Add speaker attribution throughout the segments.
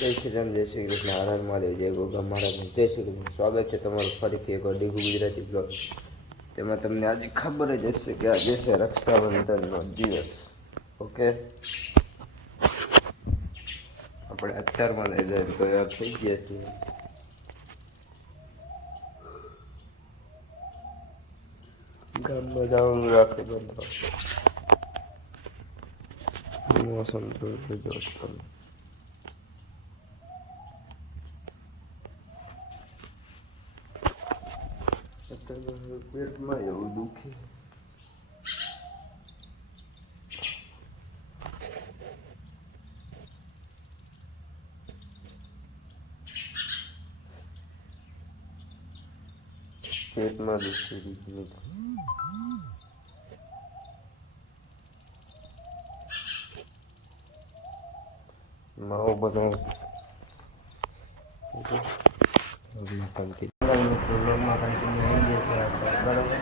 Speaker 1: જય શ્રી રામ, જય શ્રી કૃષ્ણ. હર હર મહાદેવ જય ગોગા મહારાજ. જય શ્રી કૃષ્ણ. સ્વાગત છે તમારું ફરીથી એક ડીગુ ગુજરાતી બ્લોગ. તેમાં તમને આજે ખબર જ હશે કે આજે છે રક્ષાબંધનનો દિવસ. ઓકે? આપણે અત્યારમાં લઈ જાય તૈયાર થઈ ગયા છીએ. ગામમાં જવાનું રાખે બંધ મોસમ જોઈ દોસ્તો Até o verde maior do que. Verde maior do que. Mau bagal. Itu. Bintang માવો બધો વ્લોગમાં કન્ટિન્યુ આવી જશે આપણે બરાબર?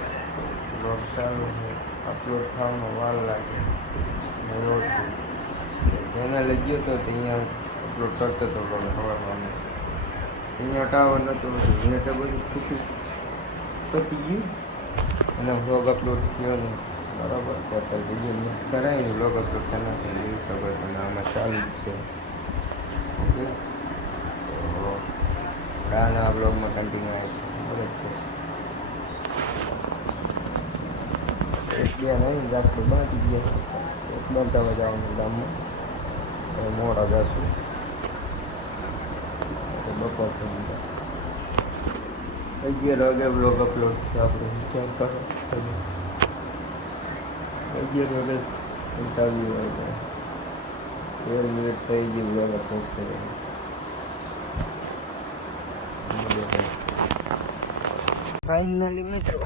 Speaker 1: બ્લોગ ચાલુ છે અપલોડ થવાનો વાર લાગે. ને ઓછું જેને લઈ ગયો તો અહીંયા અપલોડ કરતો હતો વ્લોગ સવારમાં અહીંયા ટાવર નહોતો નેટ બધું ખૂટી પતી ગયું. અને બ્લોગ અપલોડ થયો નહીં. બરાબર? ત્યારે વીડિયો કરાય ને બ્લોગ અપલોડ કરનાર જોઈ શકો તમે આમાં ચાલુ જ છે. ઓકે? ગાના બ્લોગમાં કન્ટિન્યુ આવે છે. છે. એક બે નહીં જાગતું બાંધી ગયા એક બંધાવા જવાનું ગામમાં. હવે મોડા જશું. બપોર થઈ ગયા. અગિયાર વાગે બ્લોગ અપલોડ છે આપણે. ક્યાં કરો અગિયાર વાગે ઇન્ટરવ્યુ હોય તેર મિનિટ થઈ ગઈ બ્લોગ અપલોડ કર્યો ફાઇનલી મિત્રો,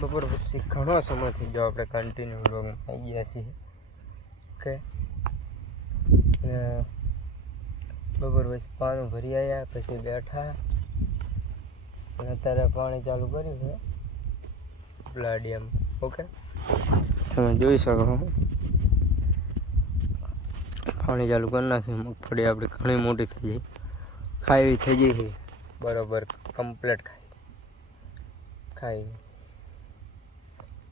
Speaker 1: બપોર પછી ઘણો સમય થઈ ગયો આપણે કન્ટિન્યુ બ્લોગમાં આવી ગયા છીએ. ઓકે બપોર પછી પાણી ભરી આવ્યા પછી બેઠા. અને અત્યારે પાણી ચાલુ કર્યું છે. પ્લાડિયમ ઓકે તમે જોઈ શકો પાણી ચાલુ કરી નાખ્યું. મગફળી આપણે ઘણી મોટી થઈ જાય ખાવી થઈ ગઈ છે. બરોબર કમ્પ્લેટ ખાઈ ખાઈ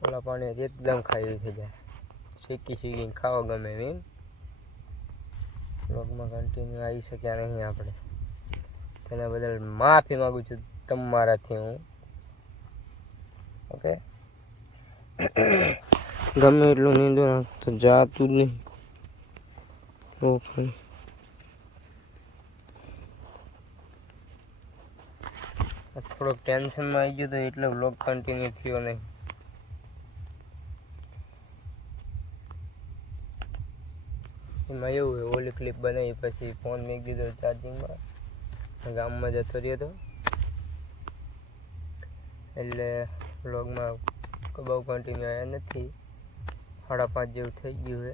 Speaker 1: ઓલા પાણી એકદમ ખાઈ થઈ જાય શીખી શીખીને ખાવા ગમે એમ. બ્લોગમાં કન્ટિન્યુ આવી શક્યા નહીં આપણે. તેના બદલ માફી માગું છું તમારાથી હું. ઓકે ગમે એટલું નીંદો તો જાતું જ નહીં. ઓ ભાઈ આ થોડોક ટેન્શનમાં આવી ગયો તો એટલે વ્લોગ કન્ટિન્યુ થયો નહીં. એમાં એવું હોય, ઓલી ક્લિપ બનાવી પછી ફોન મેં દીધો ચાર્જિંગમાં ગામમાં જતો રહ્યો હતો એટલે વ્લોગમાં બહુ કન્ટિન્યુ આવ્યા નથી. સાડા પાંચ જેવું થઈ ગયું છે.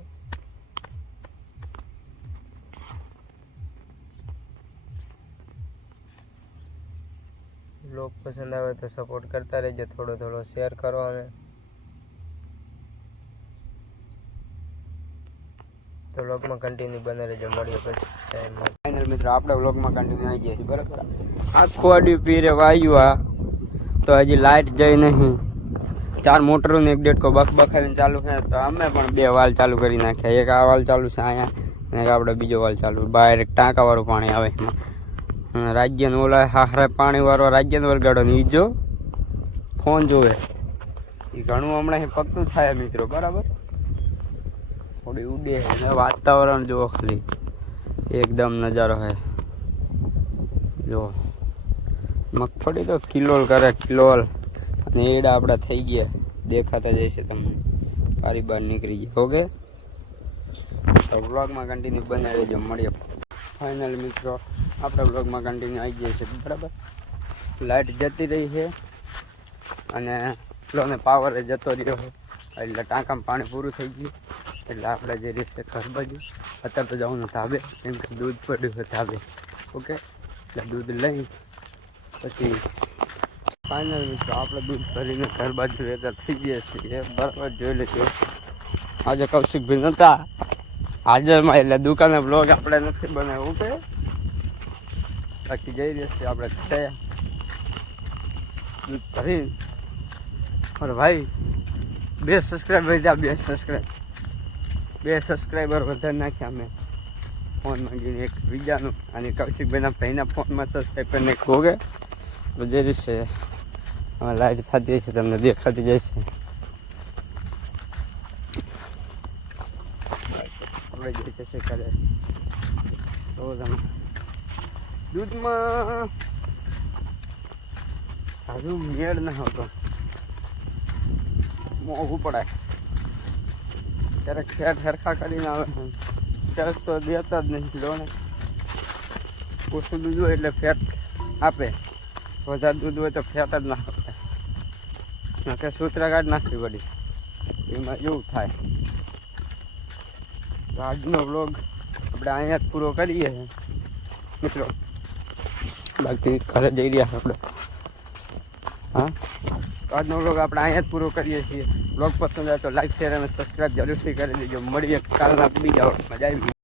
Speaker 1: બ્લોગ પસંદ આવે તો સપોર્ટ કરતા રહેજો, થોડો થોડો શેર કરો અને તો વ્લોગમાં કન્ટિન્યુ બને રહેજો, મળીએ પછી ફાઇનલ મિત્રો, આપણે વ્લોગમાં કન્ટિન્યુ આવી ગયા બરાબર? આખું અડ્યું પીરે વાયુ આ. તો હજી લાઇટ જઈ નહીં. ચાર મોટરોને એક ડેટકો બખ બખાવીને ચાલુ છે, તો અમે પણ બે વાલ ચાલુ કરી નાખ્યા. એક આ વાલ ચાલુ છે અહીંયા અને આપણે બીજો વાલ ચાલુ. બહાર ટાંકાવાળું પાણી આવે એમાં રાજ્યનું ઓલા હારે પાણીવાળો રાજ્યનો વરગાડો ને ઈ જો. ફોન જોવે. એ ઘણું હમણાં પગતું થાય મિત્રો, બરાબર? થોડી ઉડે અને વાતાવરણ જુઓ ખાલી. એકદમ નજારો હે. જો મગફળી તો કિલોલ કરે, કિલોલ. અને એડા આપણા થઈ ગયા. દેખાતા જશે તમને. પારી બહાર નીકળી ગયા, ઓકે? તો વ્લોગમાં કન્ટિન્યુ બનાવી દેજો, મળીએ. ફાઇનલ મિત્રો. આપણે બ્લોગમાં કન્ટિન્યુ આવી ગયા છે, બરાબર? લાઇટ જતી રહી છે અને પેલોને પાવર જતો રહ્યો એટલે ટાંકામાં પાણી પૂરું થઈ ગયું. એટલે આપણે જે રીતે ઘર બાજુ અત્યારે તો જવાનું ધાબે, કેમ કે દૂધ પડ્યું છે ધાબે. ઓકે? એટલે દૂધ લઈ, પછી ફાઇનલ મિત્રો, આપણે દૂધ ભરીને ઘર બાજુ રહેતા થઈ ગયા છીએ. બરાબર, જોઈ લેજો. આજે કૌશિકભાઈ નહોતા હાજરમાં એટલે દુકાને બ્લોગ આપણે નથી બનાવ્યું, ઓકે? બાકી જઈ છીએ આપણે થયા દૂધ ભરી. ભાઈ, બે સબસ્ક્રાઈબર વધ્યા બે સબસ્ક્રાઈબ બે સબસ્ક્રાઈબર વધારે નાખ્યા અમે. ફોન માંગીને એક બીજાનું. અને કૌશિકભાઈના ભાઈના ફોનમાં સબસ્ક્રાઈબ કરી એક ઓકે તો જે રીતે હવે લાઈટ થતી છે તમને દેખાતી છે આપણે જઈ જશે કરે તો તમે દૂધમાં હજુ મેળ ના હતો મોંઘું પડાય. ક્યારેક ફેટ સરખા કરીને આવે ત્યારે તો દેતા જ નહીં લોને ઓછું દૂધ હોય એટલે ફેટ આપે. વધારે દૂધ હોય તો ફેટ જ ના આપે. નાખે સૂત્ર કાઢ નાખવી પડી. એમાં એવું થાય. તો આજનો વ્લોગ આપણે અહીંયા જ પૂરો કરીએ. મિત્રો. બાકી ઘરે જઈ રહ્યા આપણે. હા? આજનો વ્લોગ આપણે અહીંયા જ પૂરો કરીએ છીએ. વ્લોગ પસંદ આવે તો લાઈક શેર અને સબસ્ક્રાઈબ જરૂરથી કરી દેજો. મળીએ કાલના બીજા મજા આવી.